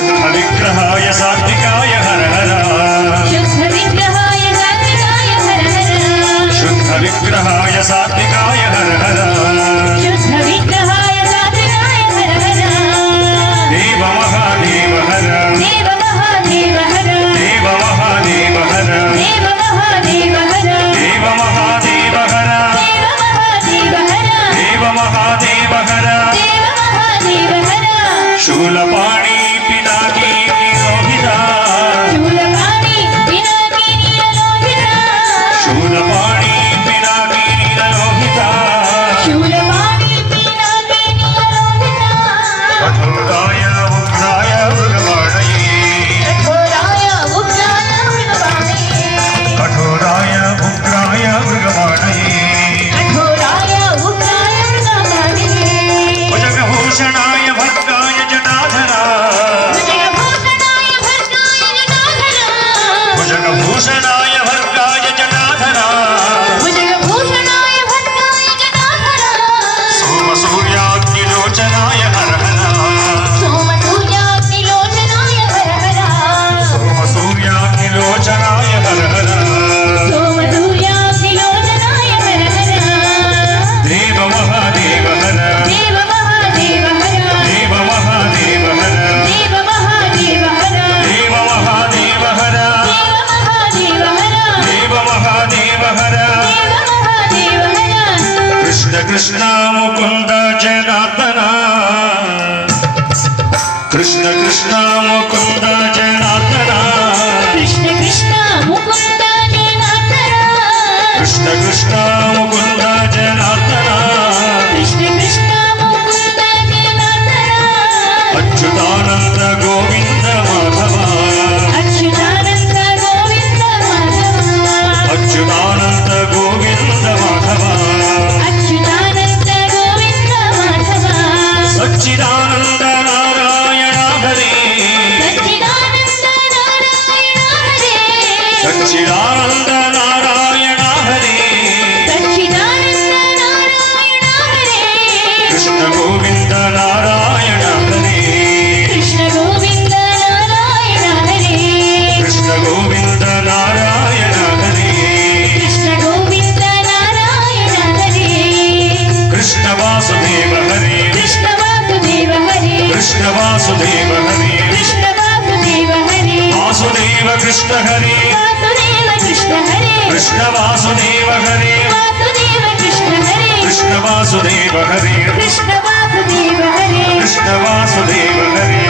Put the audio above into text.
शुद्ध विग्रहाय सात्विकाय हर हर शुद्ध विग्रहाय सात्विकाय हर हर शुद्ध विग्रहाय सात्विकाय हर हर शुद्ध विग्रहाय सात्विकाय हर हर देव महादेव हर देव महादेव हर देव महादेव हर देव महादेव हर देव महादेव हर देव महादेव हर देव महादेव हर देव महादेव हर शूलपाणि पिनाकी निरोहिता शूलपाणि पिनाकी निरोहिता शूलपाणि पिनाकी निरोहिता शूलपाणि पिनाकी निरोहिता कठोराय उग्राय मृगवाणये कठोराय उग्राय मृगवाणये कठोराय उग्राय मृगवाणये कठोराय उग्राय मृगवाणये भुजगभूषणाय भद्राय जटाधरा भुजगभूषणाय भद्राय जटाधरा भुजगभूषणाय भद्राय जटाधरा भुजगभूषणाय भद्राय जटाधरा सोमसूर्याग्निलोचनाय हर हर सोमसूर्याग्निलोचनाय हर हर सोमसूर्याग्निलोचनाय हर हर सोमसूर्याग्निलोचनाय हर हर देव महादेव हर देव महादेव हर देव महादेव हर देव महादेव हर देव महादेव हर देव महादेव हर देव महादेव हर देव महादेव हर कृष्ण कृष्ण मुकुंद जनार्दन कृष्ण कृष्ण मुकुंद जनार्दन कृष्ण कृष्ण मुकुंद जनार्दन कृष्ण कृष्ण मुकुंद जनार्दन कृष्ण कृष्ण मुकुंद जनार्दन अच्युतानंद गोविंद माधव अच्युतानंद गोविंद माधव अच्युतानंद गोविंद माधव अच्युतानंद गोविंद माधव सच्चिदानंद नारायण हरे सच्चिदानंद नारायण हरे सच्चिदानंद नारायण हरे सच्चिदानंद नारायण हरे कृष्ण गोविंद नारायण हरे कृष्ण गोविंद नारायण हरे कृष्ण गोविंद नारायण हरे कृष्ण गोविंद नारायण हरे कृष्ण वासुदेव हरे कृष्ण वासुदेव हरे कृष्ण वासुदेव हरे कृष्ण वासुदेव हरे वासुदेव कृष्ण हरे वासुदेव कृष्ण हरे कृष्ण वासुदेव हरे वासुदेव कृष्ण हरे कृष्ण वासुदेव हरे कृष्ण वासुदेव हरे कृष्ण वासुदेव हरे